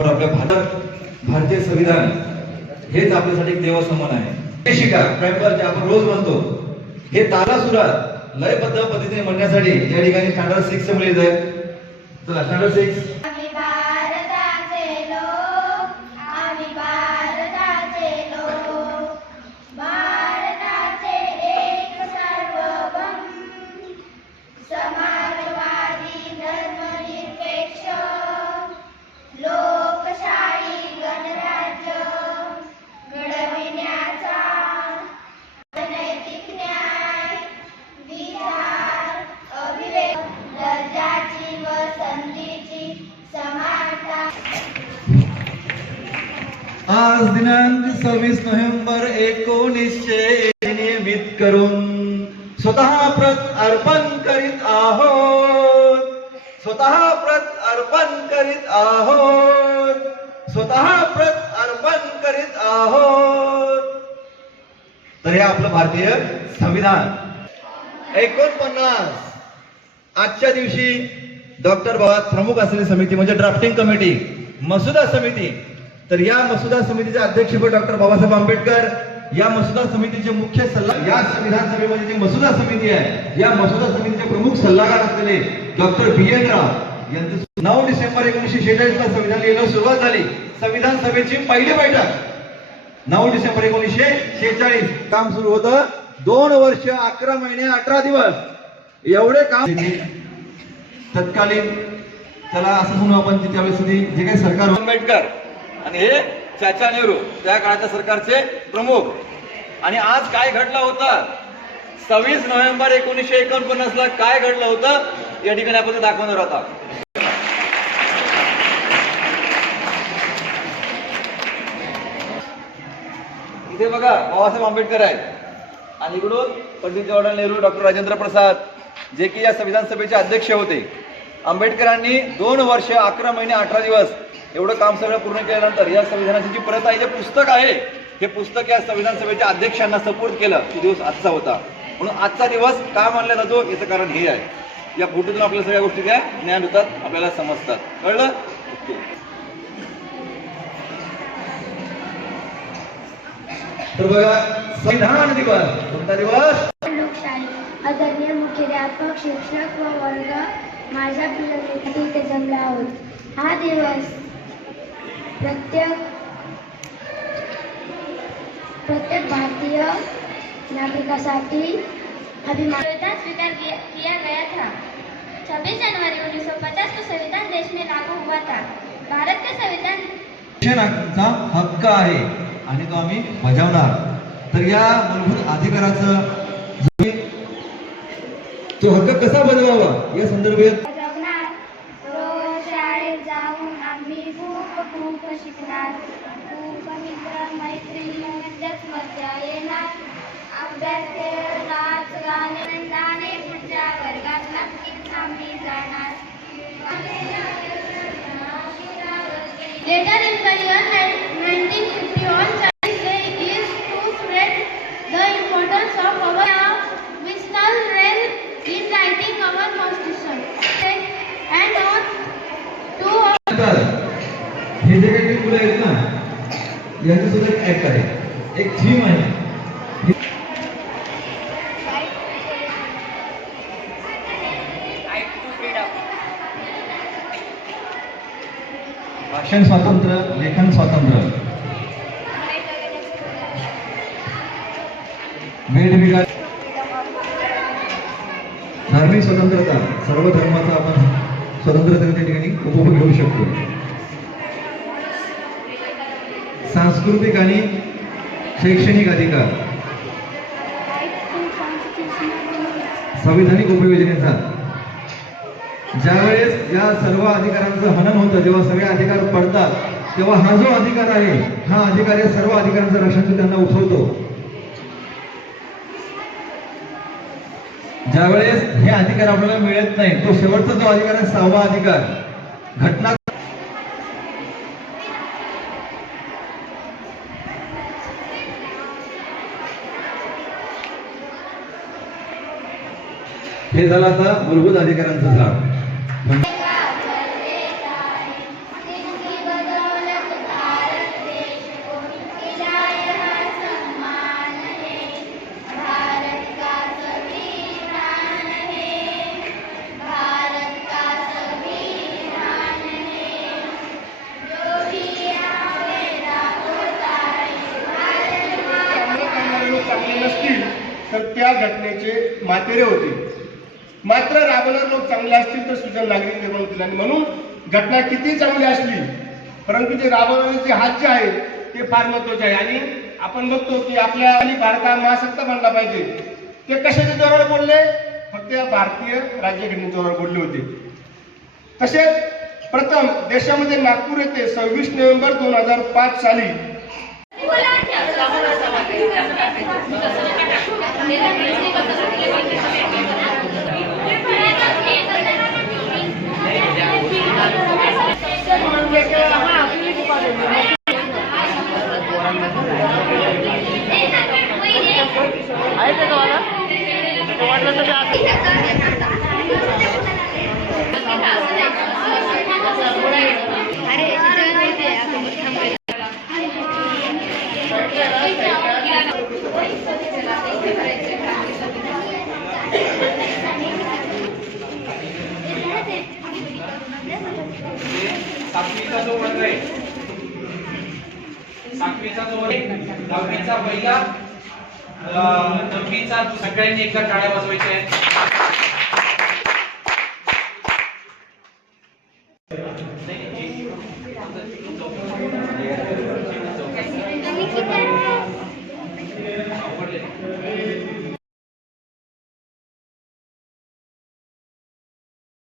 बरोबर आपल्या भारत भारतीय संविधान हेच आपल्यासाठी एक देवासमान आहे. हे शिका ट्रॅम्पल जे आपण रोज म्हणतो. हे ताला सुरात लयबद्ध पद्धतीने म्हणण्यासाठी या ठिकाणी स्टँडर्ड सिक्स मिळत आहे चला स्टँडर्ड सिक्स आज दिनांक सव्वीस नोव्हेंबर एकोणीसशे नियमित करून स्वतः प्रत अर्पण करीत आहोत. स्वतः प्रत अर्पण करीत आहोत. स्वतः प्रत अर्पण करीत आहोत. तर हे आपलं भारतीय संविधान. एकोणपन्नास. आजच्या दिवशी डॉक्टर बाबा प्रमुख असलेली समिती म्हणजे ड्राफ्टिंग कमिटी मसुदा समिती तर या मसुदा समितीचे अध्यक्ष डॉक्टर बाबासाहेब आंबेडकर या मसुदा समितीचे मुख्य सल्ला या विधानसभेमध्ये जी मसुदा समिती आहे या मसुदा समितीचे प्रमुख सल्लागार असलेले डॉक्टर बी एन राव यांचं नऊ डिसेंबर एकोणीसशे शेहेचाळीस ला संविधान लिहिण्यास सुरुवात झाली. संविधान सभेची पहिली बैठक. नऊ डिसेंबर एकोणीसशे शेहेचाळीस काम सुरू होतं. दोन वर्ष अकरा महिने अठरा दिवस. एवढे काम तत्कालीन त्याला असं म्हणू आपण त्यावेळेस जे काही सरकार आंबेडकर आणि हे चाचा नेहरू त्या काळाच्या सरकारचे प्रमुख. आणि आज काय घडलं होतं? सव्वीस नोव्हेंबर एकोणीसशे एकोणपन्नास ला काय घडलं होतं? या ठिकाणी आपण दाखवणार होता इथे बघा बाबासाहेब आंबेडकर आहेत. आणि इकडून पंडित जवाहरलाल नेहरू डॉक्टर राजेंद्र प्रसाद जे की या संविधान सभेचे अध्यक्ष होते. आंबेडकरांनी दोन वर्ष अकरा महिने अठरा दिवस एवढं काम सगळं पूर्ण केल्यानंतर या संविधानाची जी परत आहे जे पुस्तक आहे हे पुस्तक या संविधान सभेच्या अध्यक्षांना सपोर्ट केलं. तो दिवस आजचा होता. म्हणून आजचा दिवस का मानला जातो याचं कारण हे आहे. या फोटोतून आपल्या सगळ्या गोष्टी त्या ज्ञान होतात आपल्याला समजतात. कळलं? ओके. तर बघा संविधान दिवस. कोणता दिवस? लोकशाही. आदरणीय मुख्याध्यापक शिक्षक व वर्ग माझ्या प्रिय जमला आहोत. हा दिवस प्रत्येक प्रत्येक भारतीय नागरिकासाठी अभिमान संविधान स्वीकार किया, गया था। 26 जनवरी 1950 को संविधान देश में लागू हुआ था। भारत का संविधान शिक्षणाचा हक्क आहे आणि तो आम्ही बजावणार. तर या मूलभूत अधिकाराचं तो हक्क कसा बजवावा? या संदर्भात खूप शिकणार. खूप मित्र मैत्रिणी मज्जाच मज्जा येणार. अभ्यास खेळ गाणे गाणे पुढच्या वर्गात नक्कीच आम्ही जाणार. Later in the year 1951, यांचं सुद्धा एक ऍक्ट आहे. एक थीम आहे. भाषण स्वातंत्र्य लेखन स्वातंत्र्य. वेगवेगळ्या धार्मिक स्वतंत्रता सर्व धर्माचा आपण स्वतंत्रतेने त्या ठिकाणी उपभोग घेऊ शकतो. सांस्कृतिक आणि शैक्षणिक अधिकार. संविधानिक उपयोजनेचा. ज्यावेळेस या सर्व अधिकारांचं हनन होतं जेव्हा सगळे अधिकार पडतात तेव्हा हा जो अधिकार आहे हा अधिकार या सर्व अधिकारांचं रक्षण त्यांना उठवतो. ज्यावेळेस हे अधिकार आपल्याला मिळत नाही तो शेवटचा जो अधिकार आहे सहावा अधिकार. घटना हे झालं आता मूलभूत अधिकारांचं झाड. तर त्या घटनेचे मातेरे होते. मात्र राबवणारे लोक चांगले असतील तर सुजन नागरिक निर्माण होतील. आणि म्हणून घटना किती चांगली असली परंतु जे राबवणारे जे हात जे आहे ते फार महत्त्वाचे आहे. आणि आपण बघतो की आपल्या आणि भारत हा महासत्ता बनला पाहिजे. ते कशाच्या जोरावर बोलले? फक्त या भारतीय राज्यघटनेच्या जोरावर बोलले होते. तसेच प्रथम देशामध्ये नागपूर येथे सव्वीस नोव्हेंबर दोन हजार पाच साली అయితే కావాలా వాటిలో Thank you. सातवीचा जो वर्ग आहे सातवीचा जो वर्ग दहावीचा पहिला नववीचा सगळ्यांनी एकदा टाळ्या वाजवायच्या आहेत.